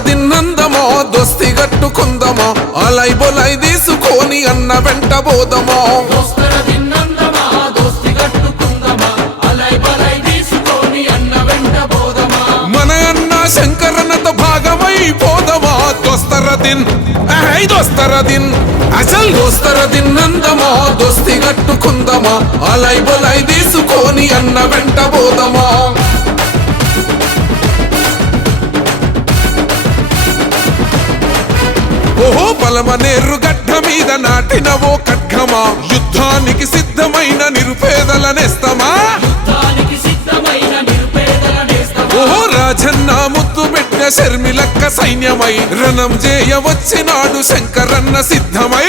దిన్నందమో దోస్తి గట్టుకుందమో అలై బొలై తీసుకొని అన్న వెంట బోదమో దోస్తర దిన్నందమా దోస్తి కట్టుకుందమా అలై బలై తీసుకొని అన్న వెంట బోధమా మన అన్న శంకరన్నత భాగమై పోదమా. దోస్తర దిన్ ఐ దోస్తర దిన్. అసలు దోస్తర దిన్నందమో దోస్తి గట్టుకుందమా అలై బొలై తీసుకొని అన్న వెంట బోదమా ఓహో బలమనేరు గడ్డ మీద నాటిన ఓ ఖడ్గమా? యుద్ధానికి సిద్ధమైన నిరుపేదల నేస్తమా? ఓహో రాజన్న ముద్దు పెట్టిన శర్మిలక్క సైన్యమై. రణం చేయ వచ్చినాడు శంకరన్న సిద్ధమై.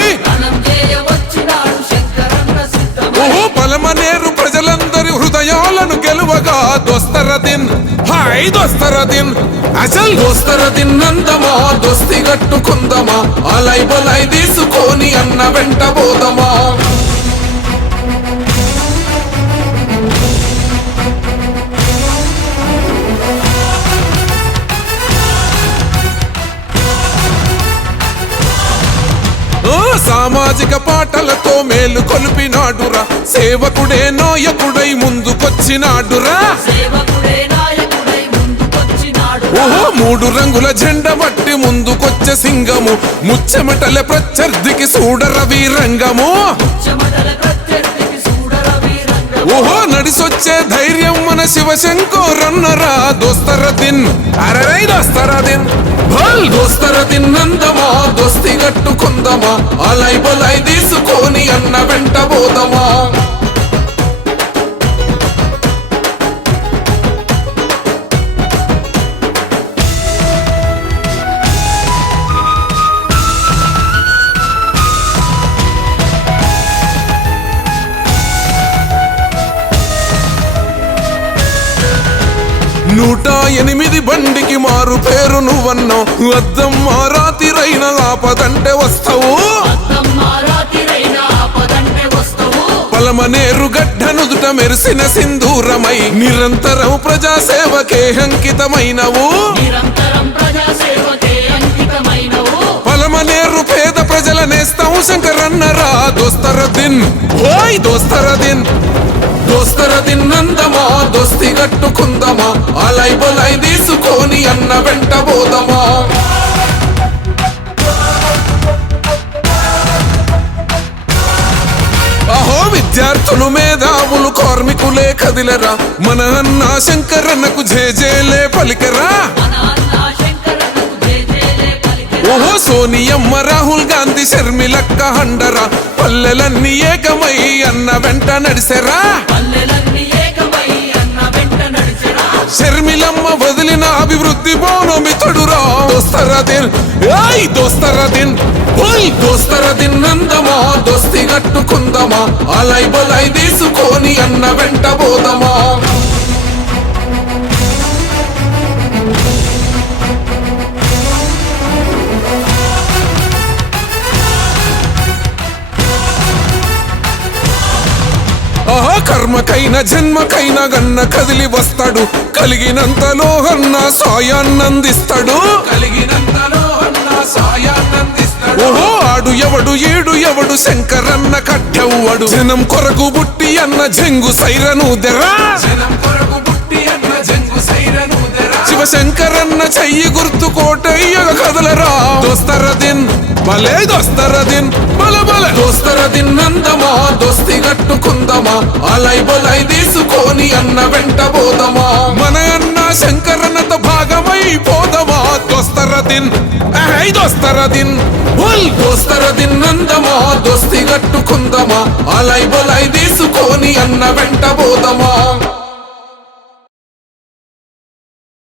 ఓహో బలమనేరు హాయ్ దోస్తర దిన్ అసలు దోస్తర దిన్నందమా దోస్తి కట్టుకుందమా అలై బొలై తీసుకొని అన్న వెంట బోదమా సామాజిక పాటలతో మేలు కొలిపినాడురా. సేవకుడే నాయకుడై ముందుకొచ్చినాడురా. సేవకుడే మూడు రంగుల జెండ బట్టి ముందుకొచ్చే సింగము. ముచ్చెమటల ప్రత్యర్థికి చూడర వీరంగము ఓహో నడిసొచ్చే ధైర్యం మన శివశంకరన్నరా దోస్తర దిన్ అరరై దోస్తర దిన్ భల్ దోస్తర దిన్నందమా దోస్తి గట్టుకుందమా అలై బొలై తీసుకొని అన్న వెంట బోదమా నూట ఎనిమిది బండికి మారు పేరు నువ్వన్నావు అద్దం మారాతిరైన ఆపదంటే వస్తావు. పలమనేరు గడ్డ నుదుట మెరిసిన సింధూరమై నిరంతరం ప్రజాసేవకే అంకితమైనవు. పలమనేరు పేద ప్రజల నేస్తాం శంకరన్నరా దోస్తర దిన్ ఓయ్ దోస్తర దిన్. దోస్తర దిన్నందమా దోస్తి గట్టుకుందమా. బొలై తీసుకొని అన్న వెంట పోదమా? అహో విద్యార్థులు మేధావులు కార్మికులే కదిలరా. మన అన్న శంకరన్నకు జేజేలే పలికరా మన అన్న శంకరన్నకు ఓహో సోనియమ్మ రాహుల్ గాంధీ శర్మిలక్క హండరా. పల్లెలన్నీ ఏకమై అన్న వెంట నడిసెరా. షర్మిలమ్మ వదిలిన అభివృద్ధి బోనమితడురా దోస్తర దిన్ ఏయ్ దోస్తర దిన్ ఓయ్ దిన్ నందమా దోస్తి గట్టుకుందమా అలై బలై తీసుకొని అన్న వెంట పోదమా కర్మకైన జన్మకైన గన్న కదిలి వస్తాడు. కలిగినంతలో అన్న సాయాన్నందిస్తాడు. కలిగినంతలో అన్న సాయాన్నందిస్తాడు ఓహో ఆడు ఎవడు ఏడు ఎవడు శంకరన్న కట్టెవ్వడు. జనం కొరకు బుట్టి అన్న జంగు సైరను దెరా జనం కొరకు బుట్టి అన్న జంగు సైరను దెరా శివశంకరన్న చెయ్యి గుర్తు కోటయ్య కదలరా. దోస్తర దిన్ భలే దోస్తర దిన్ బల బల దోస్తర దిన్నందమా దోస్తి కట్టుకుందమా అలై బొలై తీసుకొని అన్న వెంట పోదమా మన అన్న శంకరన్నత భాగమై పోదమా దోస్తర దిన్ ఐ దోస్తర దిన్ ఉల్ దోస్తర దిన్నందమా దోస్తి గట్టుకుందమా అలై బొలై తీసుకొని అన్న వెంట పోదమా